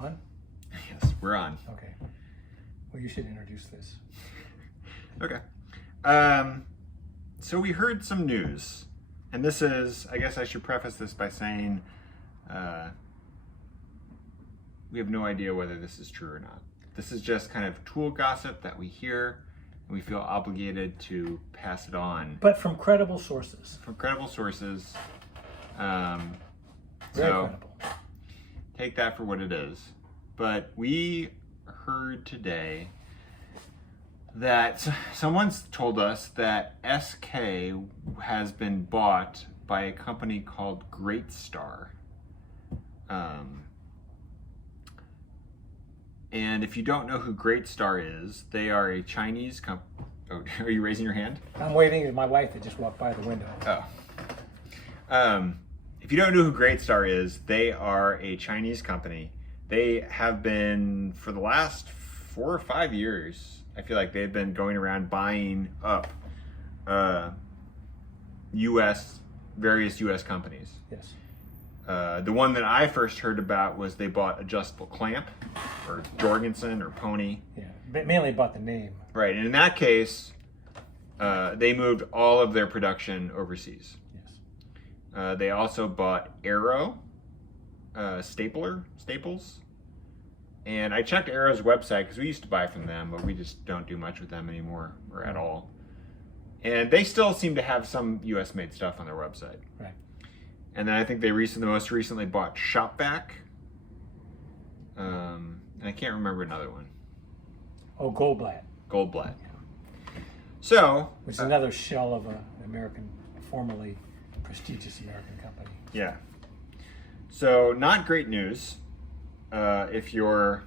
on? Yes, we're on. Okay. Well, you should introduce this. Okay. So we heard some news, and this is, I guess I should preface this by saying we have no idea whether this is true or not. This is just kind of tool gossip that we hear, and we feel obligated to pass it on. But from credible sources. From credible sources. Very credible. Take that for what it is. But we heard today that someone's told us that SK has been bought by a company called Great Star. And if you don't know who Great Star is, they are a Chinese company. Oh, are you raising your hand? I'm waving at my wife that just walked by the window. Oh. If you don't know who Great Star is, they are a Chinese company. They have been, for the last 4 or 5 years, I feel like they've been going around buying up various U.S. companies. Yes. The one that I first heard about was they bought Adjustable Clamp, or Jorgensen, or Pony. Yeah, but mainly about the name. Right, and in that case, they moved all of their production overseas. Yes. They also bought Arrow, Staples. And I checked Arrow's website because we used to buy from them, but we just don't do much with them anymore, or at all. And they still seem to have some US-made stuff on their website. Right. And then I think they most recently bought Shopback. And I can't remember another one. Oh, Goldblatt. Goldblatt. So, Which is another shell of an American, formerly prestigious American company. Yeah. So, not great news. If you're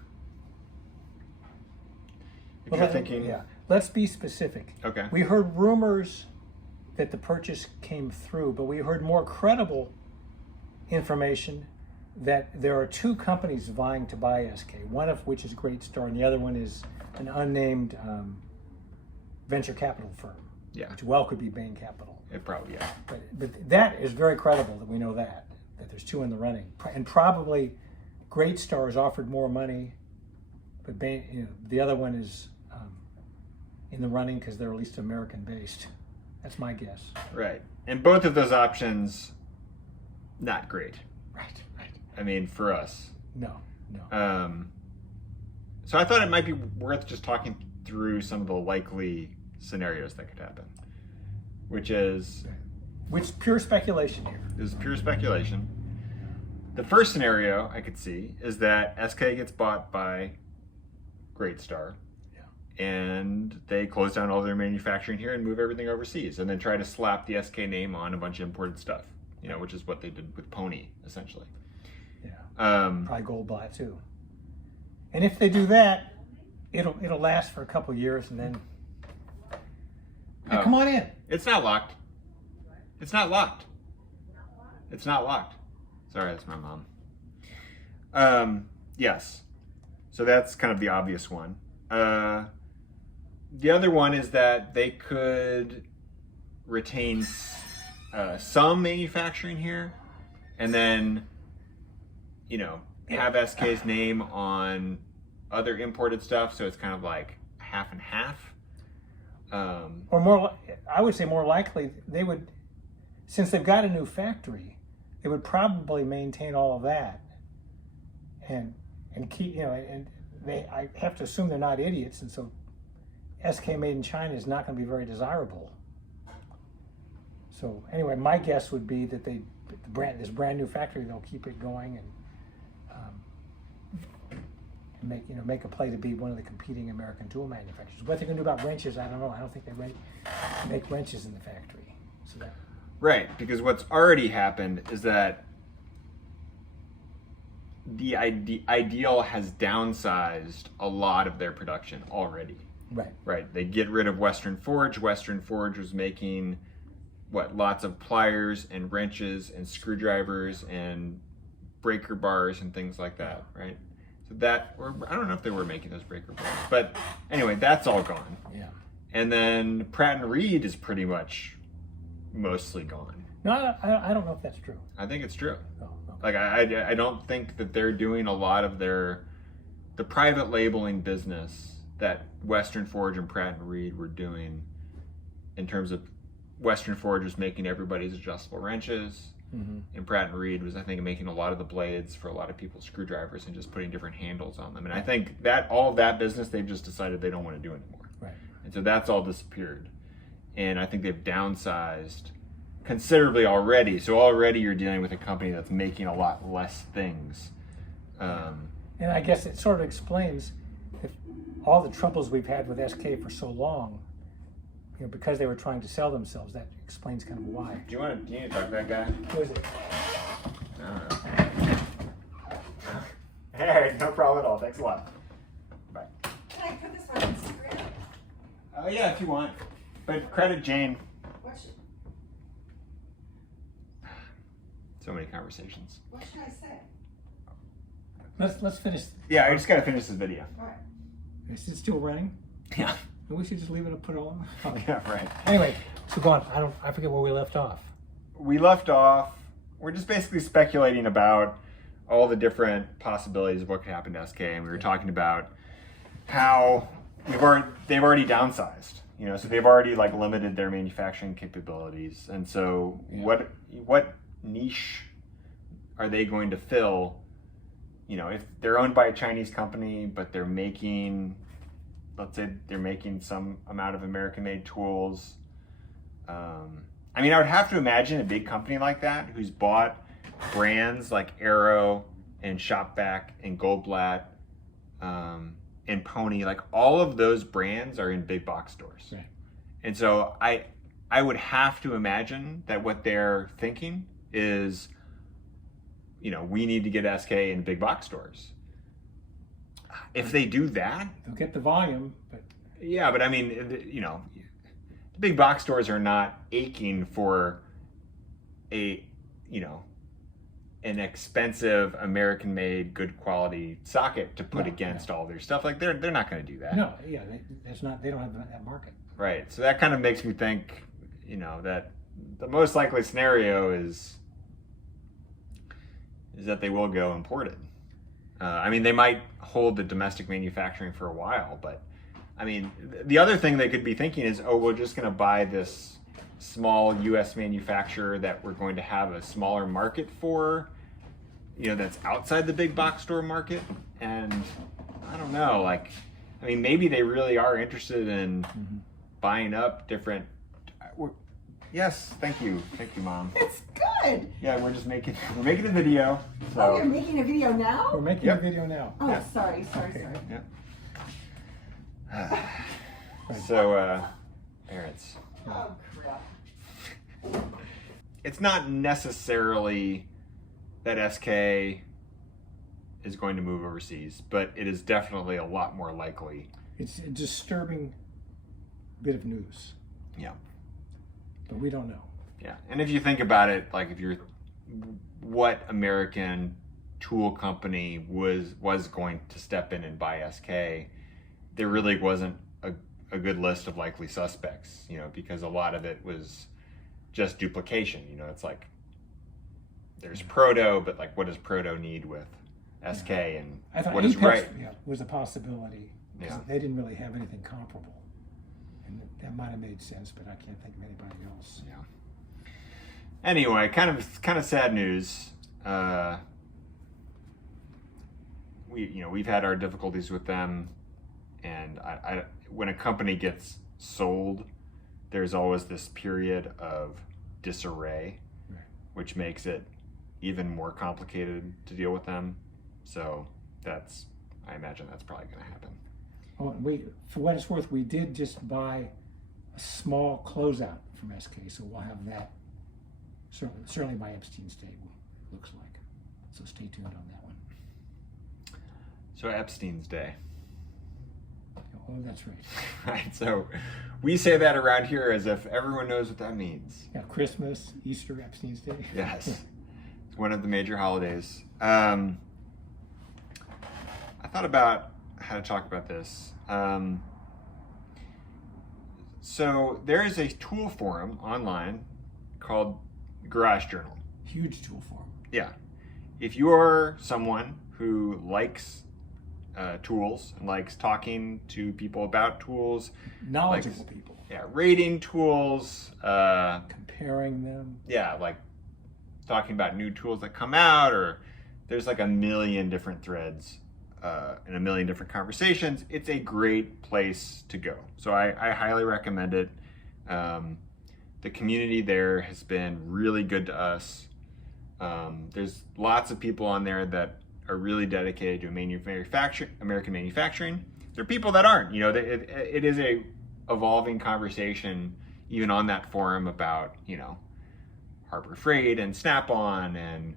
thinking, yeah, let's be specific. Okay. We heard rumors that the purchase came through, but we heard more credible information that there are 2 companies vying to buy SK, one of which is Great Star, and the other one is an unnamed venture capital firm. Yeah. Which well could be Bain Capital. It probably, yeah. But that is very credible that we know that there's 2 in the running, and probably Great Star has offered more money, but Bain, the other one is in the running because they're at least American based. That's my guess. Right. And both of those options, not great. Right. I mean, for us. No. So I thought it might be worth just talking through some of the likely scenarios that could happen, which is pure speculation here. This is pure speculation. The first scenario I could see is that SK gets bought by Great Star, and they close down all their manufacturing here and move everything overseas, and then try to slap the SK name on a bunch of imported stuff, which is what they did with Pony, essentially. Yeah. Probably Goldblatt too. And if they do that, it'll last for a couple years, and then come on in. It's not locked. It's not locked. Sorry, that's my mom. Yes. So that's kind of the obvious one. The other one is that they could retain some manufacturing here, and then, have SK's name on other imported stuff, so it's kind of like half and half. Or more, I would say more likely, they would, since they've got a new factory, they would probably maintain all of that and keep, and I have to assume they're not idiots, and so SK made in China is not going to be very desirable. So anyway, my guess would be that this brand new factory, they'll keep it going and make a play to be one of the competing American tool manufacturers. What they're going to do about wrenches, I don't know. I don't think they make wrenches in the factory. So that. Right, because what's already happened is that the Ideal has downsized a lot of their production already. Right. They get rid of Western Forge. Western Forge was making lots of pliers and wrenches and screwdrivers and breaker bars and things like that, right? So I don't know if they were making those breaker bars, but anyway, that's all gone. Yeah. And then Pratt & Reed is pretty much mostly gone. No, I don't know if that's true. I think it's true. Oh, okay. Like I don't think that they're doing a lot of the private labeling business that Western Forge and Pratt and Reed were doing, in terms of Western Forge was making everybody's adjustable wrenches, and Pratt and Reed was, I think, making a lot of the blades for a lot of people's screwdrivers and just putting different handles on them. And I think that all of that business they've just decided they don't want to do anymore. Right. And so that's all disappeared. And I think they've downsized considerably already. So already you're dealing with a company that's making a lot less things. And I guess it sort of explains if all the troubles we've had with SK for so long, because they were trying to sell themselves. That explains kind of why. Do you need to talk to that guy? Who is it? Hey, no problem at all. Thanks a lot. Bye. Can I put this on Instagram? Oh yeah, if you want. But credit Jane. What should So many conversations. I say? Let's finish. Yeah, I just gotta finish this video. All right. Is it still running? Yeah. We should just leave it and put it on. Yeah, right. Anyway, so go on. I forget where we left off. We're just basically speculating about all the different possibilities of what could happen to SK, and we were talking about how they've already downsized, so they've already limited their manufacturing capabilities, and so what niche are they going to fill? If they're owned by a Chinese company, but they're making, let's say they're making some amount of American-made tools. I would have to imagine a big company like that who's bought brands like Arrow and Shopvac and Goldblatt and Pony, all of those brands are in big box stores. Right. And so I would have to imagine that what they're thinking is, we need to get SK in big box stores. If they do that, they'll get the volume, but yeah, but the big box stores are not aching for an expensive American-made, good quality socket to put against all their stuff. They're not going to do that. No, yeah, they don't have that market. Right. So that kind of makes me think, that the most likely scenario is that they will go imported. They might hold the domestic manufacturing for a while, but the other thing they could be thinking is, we're just going to buy this small U.S. manufacturer that we're going to have a smaller market for, that's outside the big box store market. And I don't know, maybe they really are interested in buying up different. Yes, thank you, Mom. It's good. Yeah, we're making a video. So. Oh, you're making a video now? We're making a video now. Oh, Yeah. sorry. Yeah. So, parents. Oh, crap. It's not necessarily that SK is going to move overseas, but it is definitely a lot more likely. It's a disturbing bit of news. Yeah. But we don't know. Yeah. And if you think about it, what American tool company was going to step in and buy SK, there really wasn't a good list of likely suspects, because a lot of it was just duplication. It's there's Proto, but what does Proto need with SK, and I thought what is Apex, right? was a possibility, because they didn't really have anything comparable. And that might have made sense, but I can't think of anybody else. Yeah. Anyway, kind of sad news. We've had our difficulties with them, and when a company gets sold, there's always this period of disarray, which makes it even more complicated to deal with them. So I imagine that's probably going to happen. Oh, for what it's worth, we did just buy a small closeout from SK, so we'll have that certainly by Epstein's Day, looks like. So stay tuned on that one. So Epstein's Day. Oh, that's right. Right, so we say that around here as if everyone knows what that means. Yeah, Christmas, Easter, Epstein's Day. Yes, it's one of the major holidays. I thought about how to talk about this. So there is a tool forum online called Garage Journal. Huge tool forum. Yeah, if you're someone who likes tools and likes talking to people about tools, knowledgeable people, rating tools, comparing them, like talking about new tools that come out, or there's like a million different threads and a million different conversations. It's a great place to go. So I highly recommend it. The community there has been really good to us. There's lots of people on there that are really dedicated to American manufacturing. There are people that aren't. It is a evolving conversation, even on that forum, about Harbor Freight and Snap-on and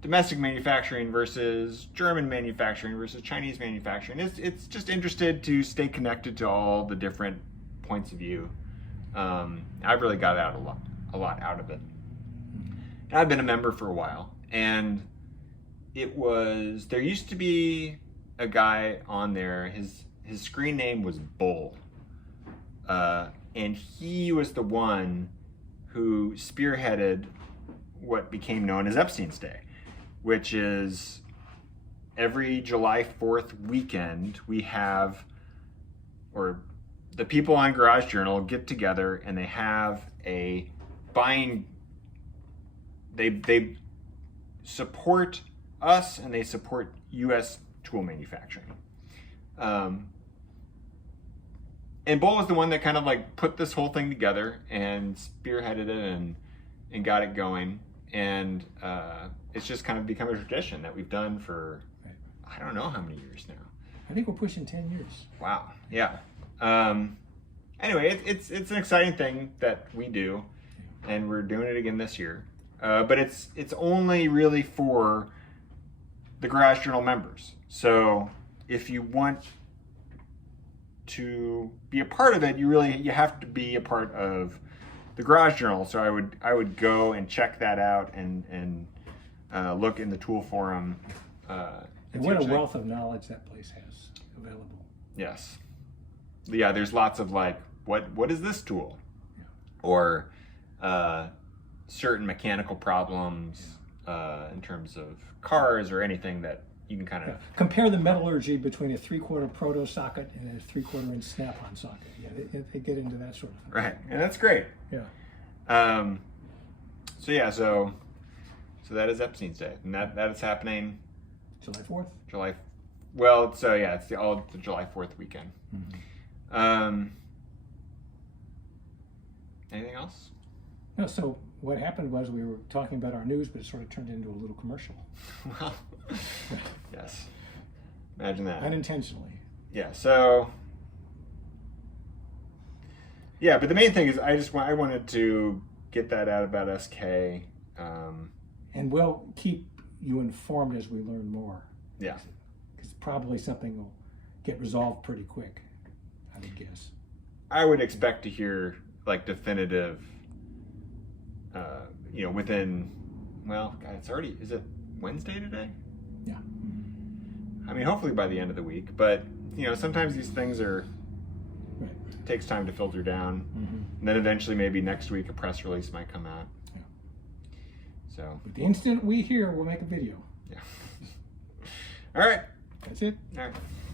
domestic manufacturing versus German manufacturing versus Chinese manufacturing. It's just interested to stay connected to all the different points of view. I've really got a lot out of it. And I've been a member for a while, and there used to be a guy on there, his screen name was Bull, and he was the one who spearheaded what became known as Epstein's Day, which is every July 4th weekend the people on Garage Journal get together and they have they support us and they support U.S. tool manufacturing. And Bull was the one that kind of like put this whole thing together and spearheaded it and got it going. And it's just kind of become a tradition that we've done for, I don't know how many years now. I think we're pushing 10 years. Wow. Yeah. Anyway, it's an exciting thing that we do, and we're doing it again this year. But it's only really for the Garage Journal members. So if you want to be a part of it, you have to be a part of the Garage Journal. So I would go and check that out and look in the tool forum. And what a wealth of knowledge that place has available. Yes. Yeah, there's lots of like, what is this tool? Yeah. Or certain mechanical problems in terms of cars or anything that you can kind of... Compare the metallurgy between a 3/4 proto socket and a 3/4 inch snap-on socket. Yeah, they get into that sort of thing. Right, and that's great. Yeah. So that is Epstein's Day, and that is happening July 4th. It's the July 4th weekend. Mm-hmm. Anything else? No. So what happened was we were talking about our news, but it sort of turned into a little commercial. Well, yes. Imagine that. Unintentionally. Yeah. So. Yeah, but the main thing is I wanted to get that out about SK. And we'll keep you informed as we learn more. Yeah. Because probably something will get resolved pretty quick, I would guess. I would expect to hear like definitive, within, God, it's already, is it Wednesday today? Yeah. I mean, hopefully by the end of the week, but sometimes these things takes time to filter down. Mm-hmm. And then eventually maybe next week a press release might come out. Yeah. So. But the instant we hear, we'll make a video. Yeah. All right. That's it. All right.